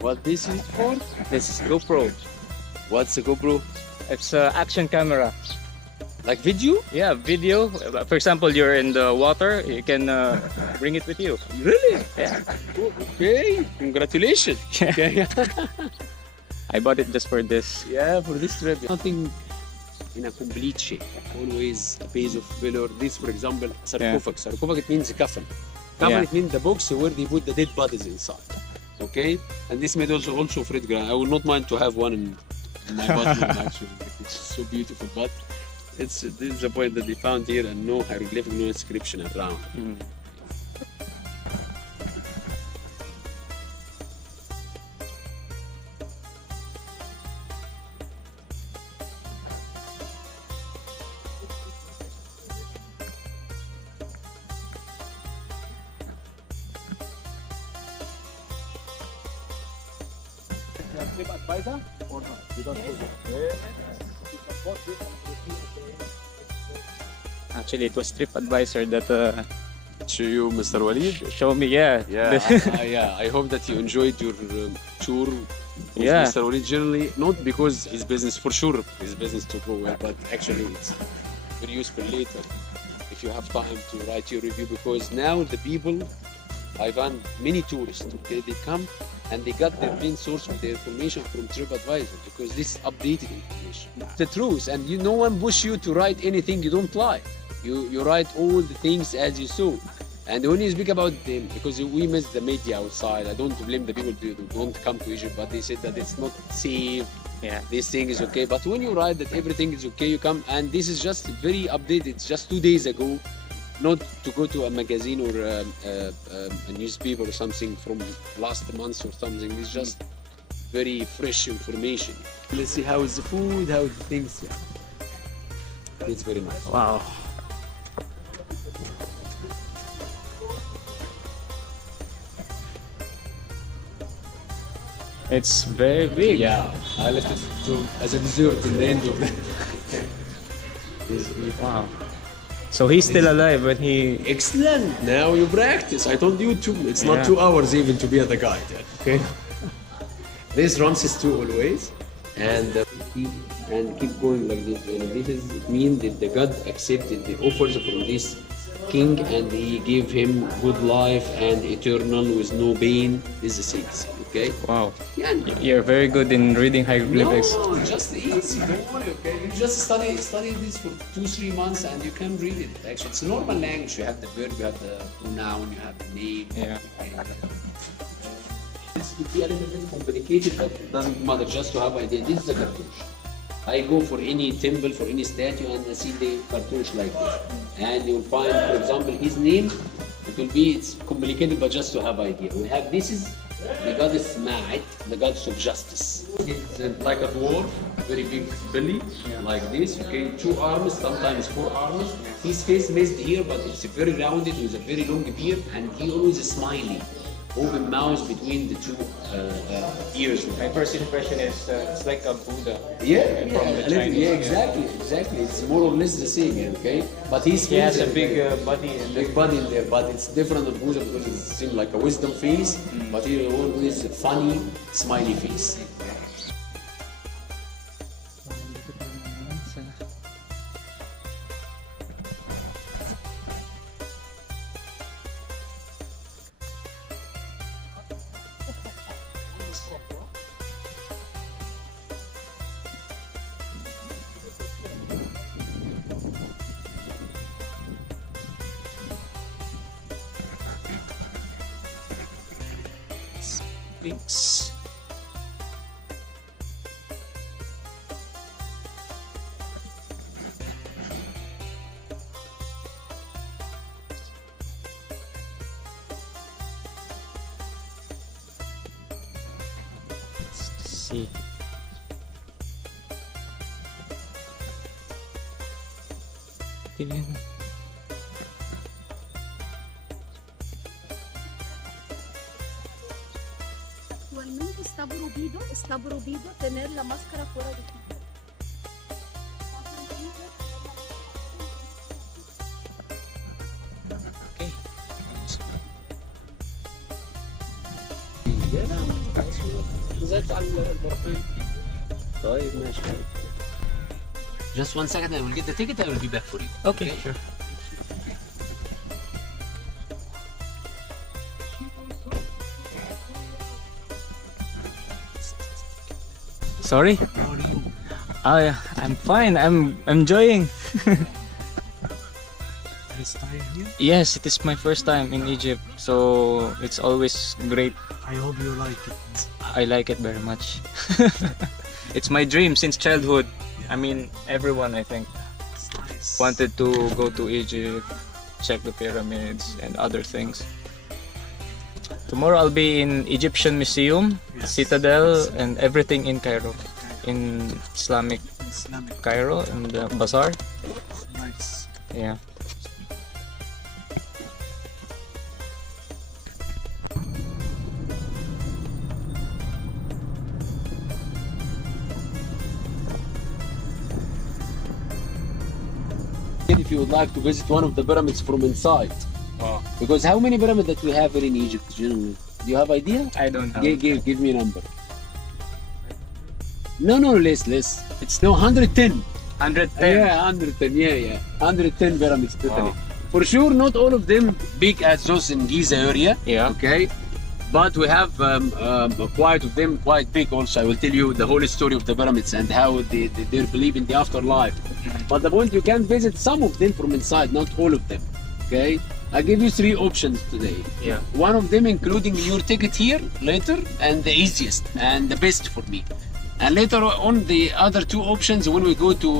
What this is for? This is GoPro. What's a GoPro? It's an action camera. Like video? Yeah, video. For example, you're in the water, you can bring it with you. Really? Yeah. Oh, okay. Congratulations. Okay. I bought it just for this. Yeah, for this trip. Nothing in a complete shape. Always a piece of pillar. This, for example, sarcophagus. Yeah. Sarcophagus, it means a coffin. Coffin, Yeah. it means the box where they put the dead bodies inside. Okay? And this made also Fred Grant. I would not mind to have one in my bathroom, actually. It's so beautiful. But this is the point that they found here, and no hieroglyphic, no inscription around. Mm. Trip advisor or not? You don't put it. Actually, it was TripAdvisor that To you, Mr. Walid. showed me. Yeah. Yeah, yeah. I hope that you enjoyed your tour with Yeah. Mr. Walid. Generally, not because his business, for sure, his business to go well, but actually it's very useful later if you have time to write your review. Because now the people, I found many tourists. Okay, they come and they got their main source of their information from TripAdvisor because this is updated information. The truth, and no one push you to write anything you don't like. You write all the things as you saw. And when you speak about them, because we miss the media outside, I don't blame the people who don't come to Egypt, but they said that it's not safe, Yeah. this thing is okay. But when you write that everything is okay, you come, and this is just very updated. It's just 2 days ago, not to go to a magazine or a newspaper or something from last month or something. It's just very fresh information. Let's see how is the food, how the things. Yeah. It's very nice. Wow. It's very big. Yeah, I left it as a dessert in the end of the. Wow. So he's still alive when he. Excellent. Now you practice. I told you two. It's not Yeah. 2 hours even to be at the guide. Okay. This Ramses 2 always, and keep going like this. And this is it means that the God accepted the offers from this king, and he gave him good life and eternal with no pain. This is it. Okay. Wow. Yeah. You're very good in reading hieroglyphics. No, just easy. Don't worry. Okay. You just study this for 2-3 months, and you can read it. Actually, it's a normal language. You have the verb, you have the pronoun, you have the name. Yeah. This could be a little bit complicated, but it doesn't matter. Just to have idea. This is a cartouche. I go for any temple, for any statue, and I see the cartouche like this. And you'll find, for example, his name. It's complicated, but just to have idea. We have this is the goddess Ma'at, the goddess of justice. It's like a dwarf, very big belly, like this. Okay, 2 arms, sometimes 4 arms. His face missed here, but it's very rounded with a very long beard, and he always is smiling. Open mouth between the 2 ears. My first impression is it's like a Buddha. Yeah, From the a little- Chinese, yeah, exactly. It's more or less the same, okay? But his He has face a is big like- body and big body in there, but it's different of Buddha because it seems like a wisdom face, but he always a funny, smiley face. Thanks. Let's see. Tingnan. Attualmente sta proibito tener la máscara fuera de ti. Okay. Yeah. نزلت على البرفان. طيب ماشي. Just 1 second, I will get the ticket. I will be back for you. Okay, sure. Sorry? How are you? Oh, yeah, I'm fine. I'm enjoying. First time here? Yes, it is my first time in Egypt, so it's always great. I hope you like it. I like it very much. It's my dream since childhood. I mean, everyone I think It's nice. wanted to go to Egypt, check the pyramids and other things. Tomorrow I'll be in Egyptian Museum, Yes. Citadel, and everything in Cairo, in Islamic Islamic. Cairo and the bazaar. Nice. Yeah. If you would like to visit one of the pyramids from inside, Oh, because how many pyramids that we have here in Egypt, generally? Do you have idea? I don't know. Give me a number. No, less. It's no 110. 110. Yeah, 110. Yeah. 110 pyramids totally. Wow. For sure, not all of them big as those in Giza area. Yeah. Okay. But we have quite of them quite big also. I will tell you the whole story of the pyramids and how they believe in the afterlife. But the point, you can visit some of them from inside, not all of them. Okay. I give you 3 options today. Yeah. One of them including your ticket here later, and the easiest and the best for me. And later on the other 2 options when we go to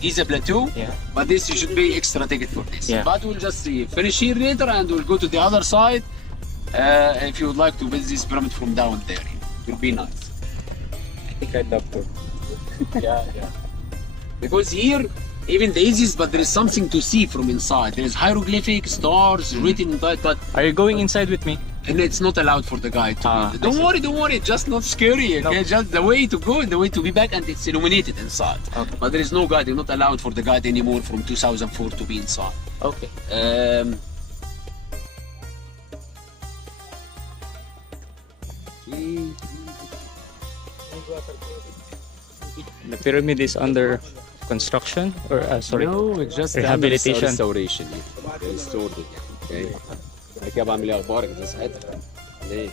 Giza Plateau. Yeah. But this you should pay extra ticket for this. Yeah. But we'll just see. Finish here later and we'll go to the other side. If you would like to visit this pyramid from down there, it will be nice. I think I'd love to. Yeah. Because here, even the easiest, but there is something to see from inside. There is hieroglyphic, stars written inside, but Are you going inside with me? and it's not allowed for the guide to Ah, be. I see. Don't worry, just not scary. Okay, No. just the way to go and the way to be back, and it's illuminated inside. Okay. But there is no guide. You're not allowed for the guide anymore from 2004 to be inside. Okay. The pyramid is under construction or sorry. No, it's just Rehabilitation. restoration. They restored it. Okay. بعد كده بعمل ايه اخبارك زي ساعتها؟ ليه؟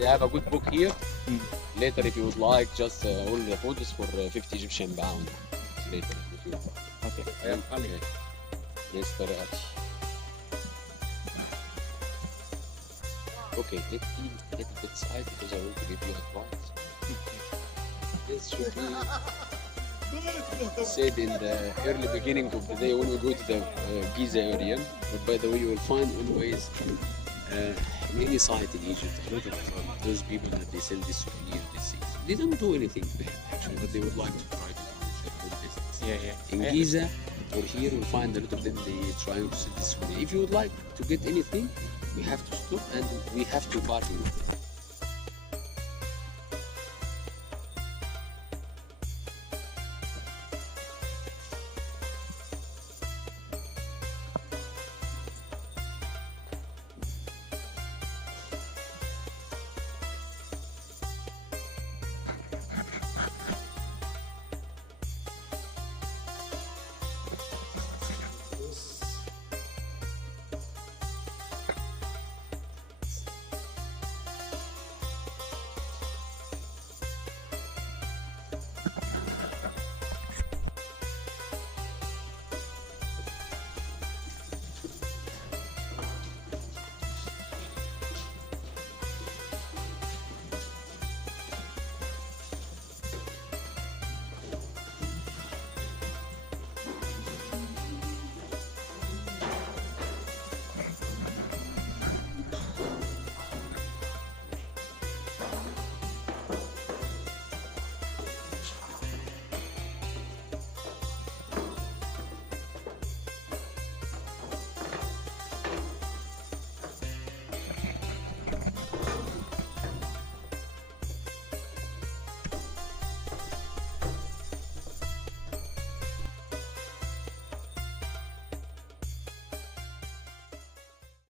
You have a good book here. Later, if you would like, just all the photos for 50 Egyptian pound. Later, if you want. Okay. Okay. Mr. Okay, let me get a bit side because I want to give you advice. This should be said in the early beginning of the day when we go to the Giza area. But by the way, you will find always in any site in Egypt, a lot of those people that they sell this souvenir, they don't do anything bad actually, but they would like to try to do their own business. Yeah. In Giza or here, you'll find a lot of them they trying to sell this souvenir. If you would like to get anything, we have to stop and we have to bargain with them.